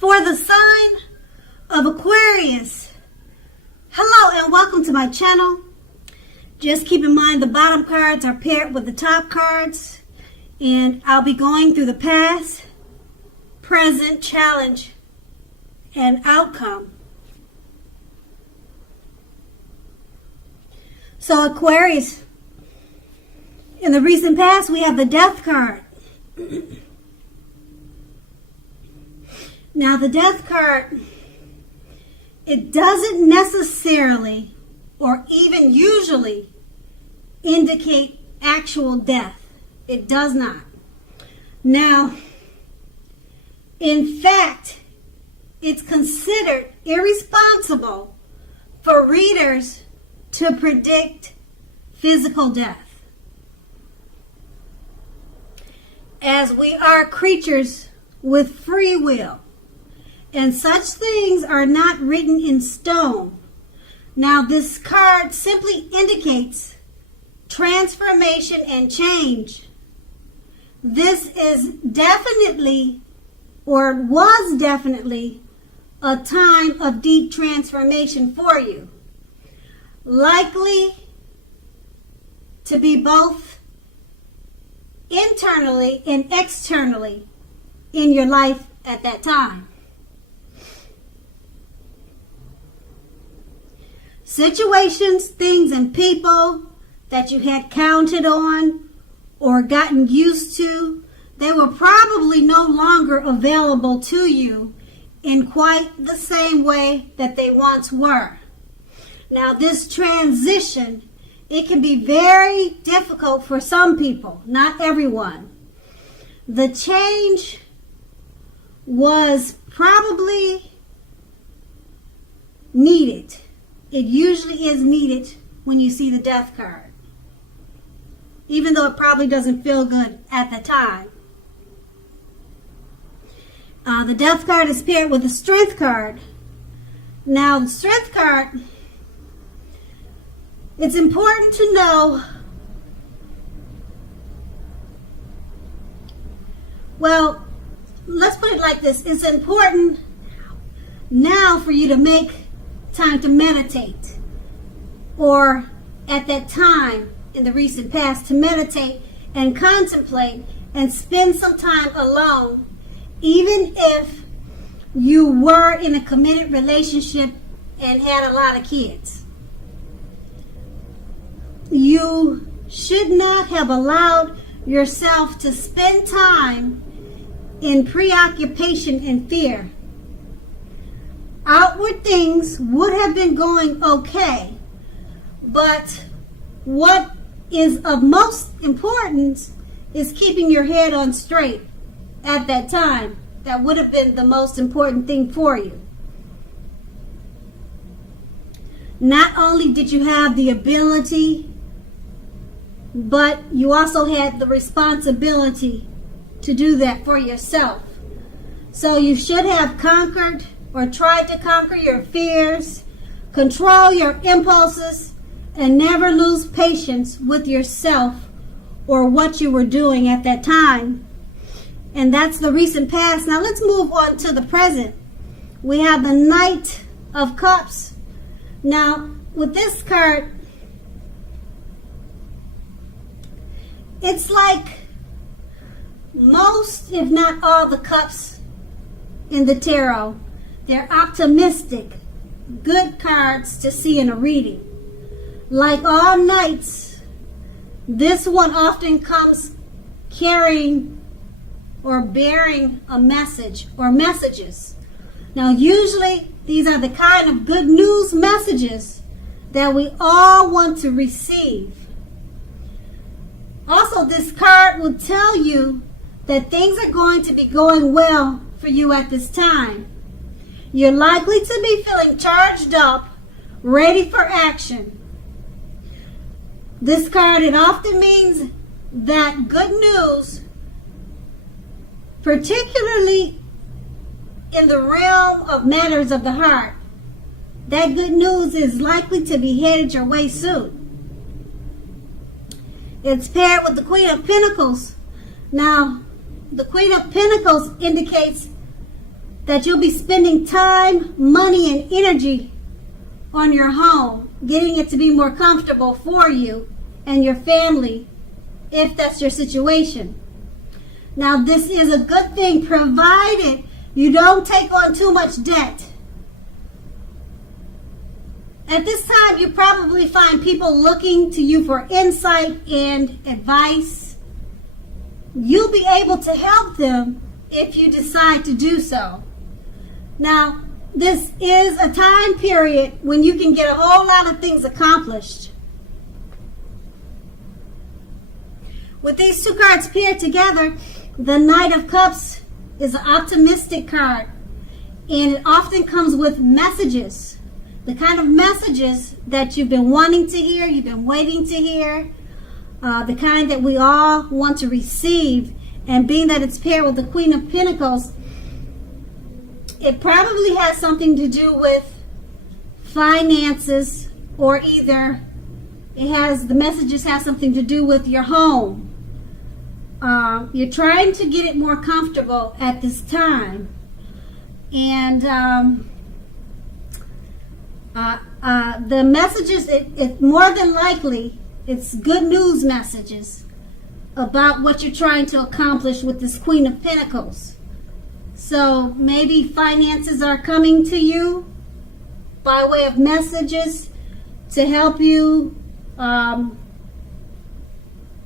For the sign of Aquarius. Hello and welcome to my channel. Just keep in mind the bottom cards are paired with the top cards, and I'll be going through the past, present, challenge, and outcome. So Aquarius, in the recent past we have the Death card. Now the Death card, it doesn't necessarily or even usually indicate actual death. It does not. Now, in fact, it's considered irresponsible for readers to predict physical death, as we are creatures with free will, and such things are not written in stone. Now, this card simply indicates transformation and change. This is definitely, or was definitely, a time of deep transformation for you. Likely to be both internally and externally in your life at that time. Situations, things, and people that you had counted on or gotten used to, they were probably no longer available to you in quite the same way that they once were. Now, this transition, it can be very difficult for some people, not everyone. The change was probably needed. It usually is needed when you see the Death card, even though it probably doesn't feel good at the time. The Death card is paired with the Strength card. Now, the Strength card, it's important to know, well, let's put it like this. It's important now for you to make time to meditate, or at that time in the recent past to meditate and contemplate and spend some time alone, even if you were in a committed relationship and had a lot of kids. You should not have allowed yourself to spend time in preoccupation and fear. Outward things would have been going okay, but what is of most importance is keeping your head on straight at that time. That would have been the most important thing for you. Not only did you have the ability, but you also had the responsibility to do that for yourself. So you should have conquered or tried to conquer your fears, control your impulses, and never lose patience with yourself or what you were doing at that time. And that's the recent past. Now let's move on to the present. We have the Knight of Cups. Now, with this card, it's like most, if not all, the cups in the tarot. They're optimistic, good cards to see in a reading. Like all knights, this one often comes carrying or bearing a message or messages. Now, usually these are the kind of good news messages that we all want to receive. Also, this card will tell you that things are going to be going well for you at this time. You're likely to be feeling charged up, ready for action. This card, it often means that good news, particularly in the realm of matters of the heart, that good news is likely to be headed your way soon. It's paired with the Queen of Pentacles. Now, the Queen of Pentacles indicates that you'll be spending time, money, and energy on your home, getting it to be more comfortable for you and your family, if that's your situation. Now, this is a good thing, provided you don't take on too much debt. At this time, you probably find people looking to you for insight and advice. You'll be able to help them if you decide to do so. Now, this is a time period when you can get a whole lot of things accomplished. With these two cards paired together, the Knight of Cups is an optimistic card, and it often comes with messages. The kind of messages that you've been wanting to hear, you've been waiting to hear, the kind that we all want to receive. And being that it's paired with the Queen of Pentacles, it probably has something to do with finances, or either the messages have something to do with your home. You're trying to get it more comfortable at this time. And the messages, it more than likely, it's good news messages about what you're trying to accomplish with this Queen of Pentacles. So maybe finances are coming to you by way of messages to help you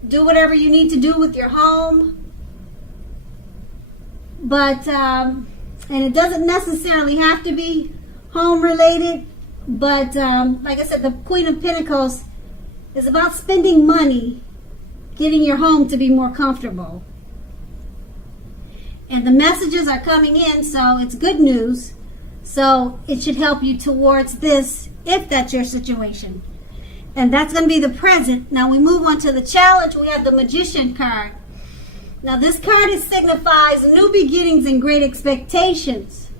do whatever you need to do with your home. But, and it doesn't necessarily have to be home related, but like I said, the Queen of Pentacles is about spending money, getting your home to be more comfortable. And the messages are coming in, so it's good news. So it should help you towards this, if that's your situation. And that's going to be the present. Now we move on to the challenge. We have the Magician card. Now this card signifies new beginnings and great expectations.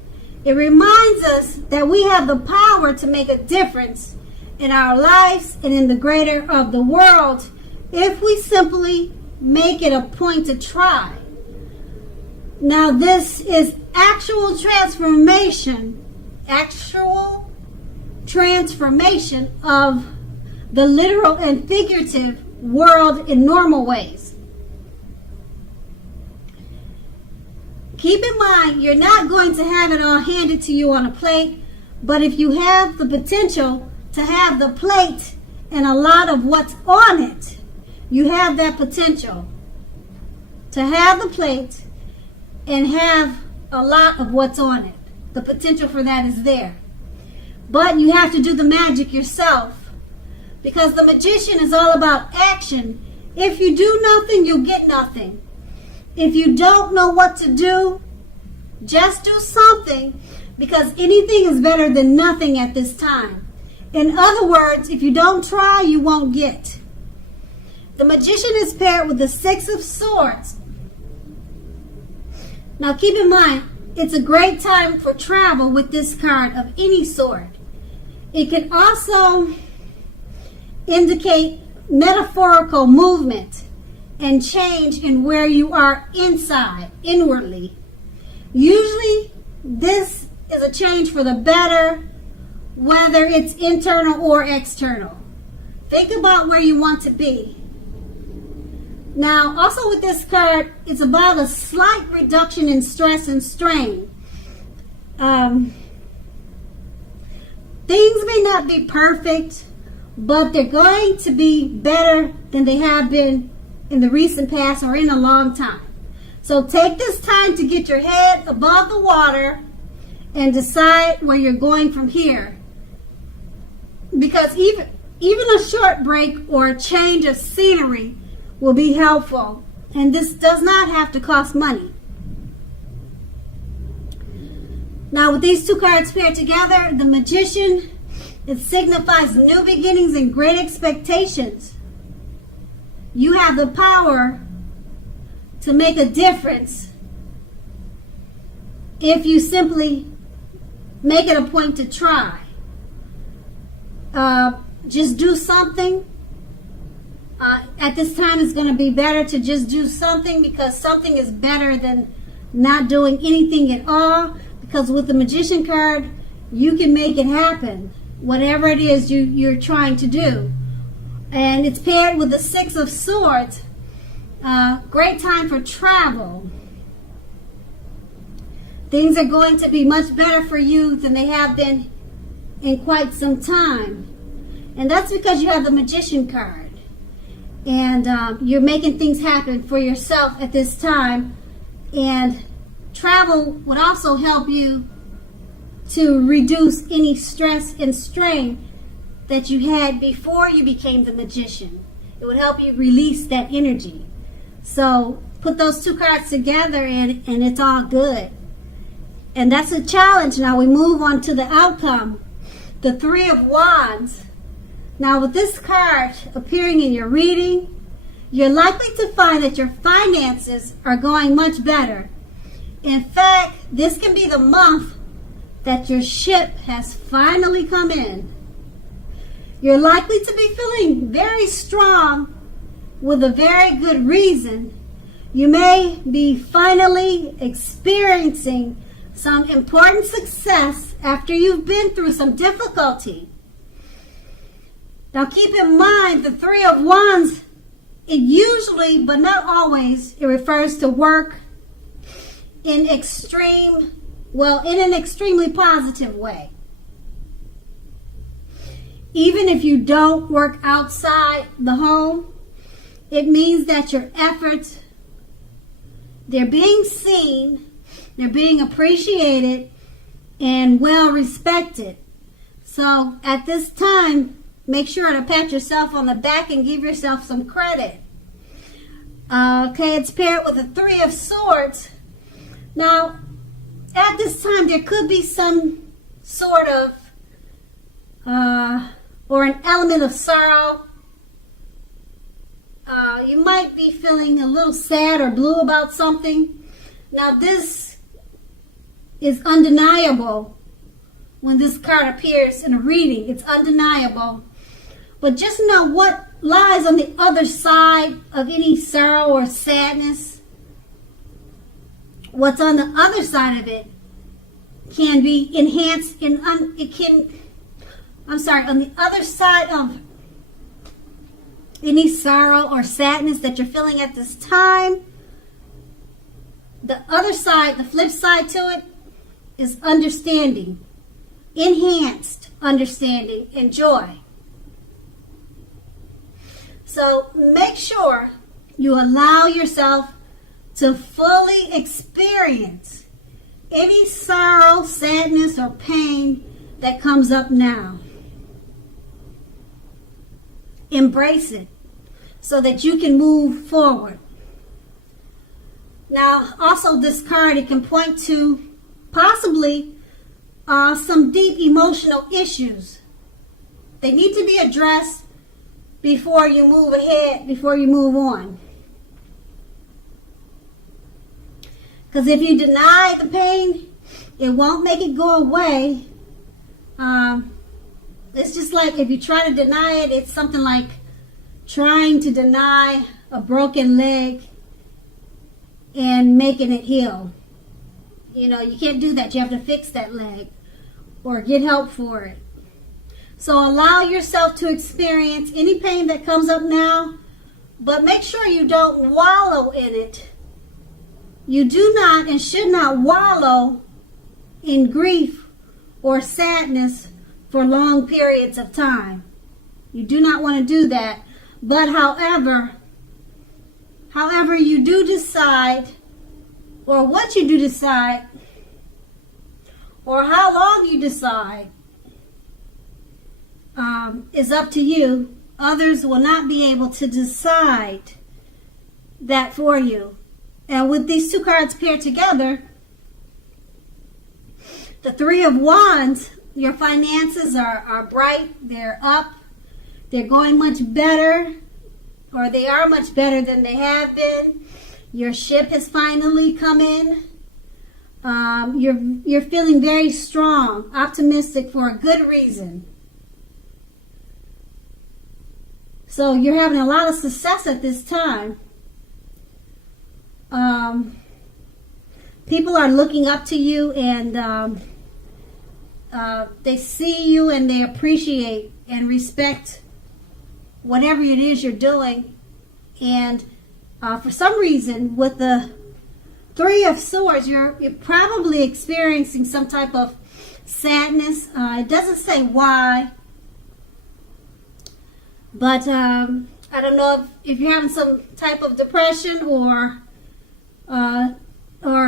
It reminds us that we have the power to make a difference in our lives and in the greater of the world if we simply make it a point to try. Now this is actual transformation of the literal and figurative world in normal ways. Keep in mind, you're not going to have it all handed to you on a plate, but if you have the potential to have the plate and a lot of what's on it, you have that potential to have the plate and have a lot of what's on it. The potential for that is there. But you have to do the magic yourself, because the Magician is all about action. If you do nothing, you'll get nothing. If you don't know what to do, just do something, because anything is better than nothing at this time. In other words, if you don't try, you won't get. The Magician is paired with the Six of Swords. Now keep in mind, it's a great time for travel with this card of any sort. It can also indicate metaphorical movement and change in where you are inside, inwardly. Usually, this is a change for the better, whether it's internal or external. Think about where you want to be. Now, also with this card, it's about a slight reduction in stress and strain. Things may not be perfect, but they're going to be better than they have been in the recent past or in a long time. So take this time to get your head above the water and decide where you're going from here. Because even a short break or a change of scenery will be helpful. And this does not have to cost money. Now with these two cards paired together, the Magician, it signifies new beginnings and great expectations. You have the power to make a difference if you simply make it a point to try. Just do something. At this time, it's going to be better to just do something, because something is better than not doing anything at all. Because with the Magician card, you can make it happen, whatever it is you're trying to do. And it's paired with the Six of Swords. Great time for travel. Things are going to be much better for you than they have been in quite some time. And that's because you have the Magician card. And you're making things happen for yourself at this time. And travel would also help you to reduce any stress and strain that you had before you became the Magician. It would help you release that energy. So put those two cards together and it's all good. And that's a challenge. Now we move on to the outcome. The Three of Wands. Now with this card appearing in your reading, you're likely to find that your finances are going much better. In fact, this can be the month that your ship has finally come in. You're likely to be feeling very strong with a very good reason. You may be finally experiencing some important success after you've been through some difficulty. Now keep in mind the Three of Wands, it usually, but not always, it refers to work in an extremely positive way. Even if you don't work outside the home, it means that your efforts, they're being seen, they're being appreciated, and well respected. So at this time, make sure to pat yourself on the back and give yourself some credit. Okay, it's paired with the Three of Swords. Now, at this time, there could be some sort of, or an element of sorrow. You might be feeling a little sad or blue about something. Now, this is undeniable when this card appears in a reading. It's undeniable. But just know what lies on the other side of any sorrow or sadness. What's on the other side of it can be enhanced on the other side of any sorrow or sadness that you're feeling at this time, the other side, the flip side to it, is understanding, enhanced understanding and joy. So make sure you allow yourself to fully experience any sorrow, sadness, or pain that comes up now. Embrace it so that you can move forward. Now, also this card, it can point to possibly some deep emotional issues. They need to be addressed before you move ahead, before you move on. Because if you deny the pain, it won't make it go away. It's just like if you try to deny it, it's something like trying to deny a broken leg and making it heal. You know, you can't do that. You have to fix that leg or get help for it. So allow yourself to experience any pain that comes up now, but make sure you don't wallow in it. You do not and should not wallow in grief or sadness for long periods of time. You do not want to do that. But however you do decide, or what you do decide, or how long you decide, is up to you. Others will not be able to decide that for you. And with these two cards paired together, the Three of Wands, your finances are bright, they're up, they're going much better, or they are much better than they have been. Your ship has finally come in. You're feeling very strong, optimistic for a good reason. So you're having a lot of success at this time. people are looking up to you, and they see you and they appreciate and respect whatever it is you're doing. And for some reason, with the Three of Swords, you're probably experiencing some type of sadness. It doesn't say why, but I don't know if you're having some type of depression or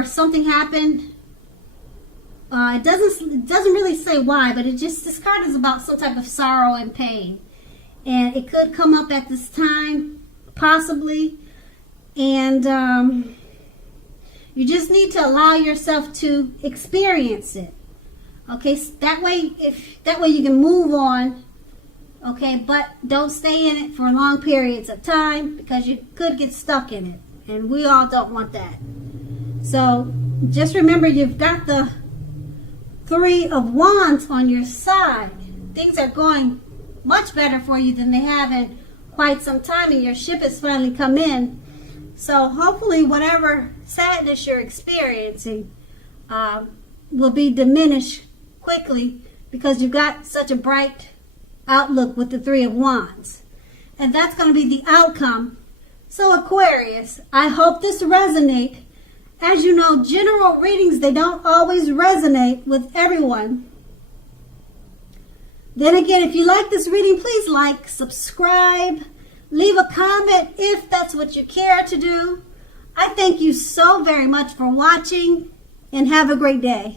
something happened. It doesn't really say why, but this card is about some type of sorrow and pain, and it could come up at this time, possibly, and you just need to allow yourself to experience it. Okay, so that way you can move on. Okay, but don't stay in it for long periods of time, because you could get stuck in it, and we all don't want that. So just remember, you've got the Three of Wands on your side. Things are going much better for you than they have in quite some time, and your ship has finally come in. So hopefully whatever sadness you're experiencing will be diminished quickly, because you've got such a bright outlook with the Three of Wands. And that's going to be the outcome. So Aquarius, I hope this resonates. As you know, general readings, they don't always resonate with everyone. Then again, if you like this reading, please like, subscribe, leave a comment if that's what you care to do. I thank you so very much for watching, and have a great day.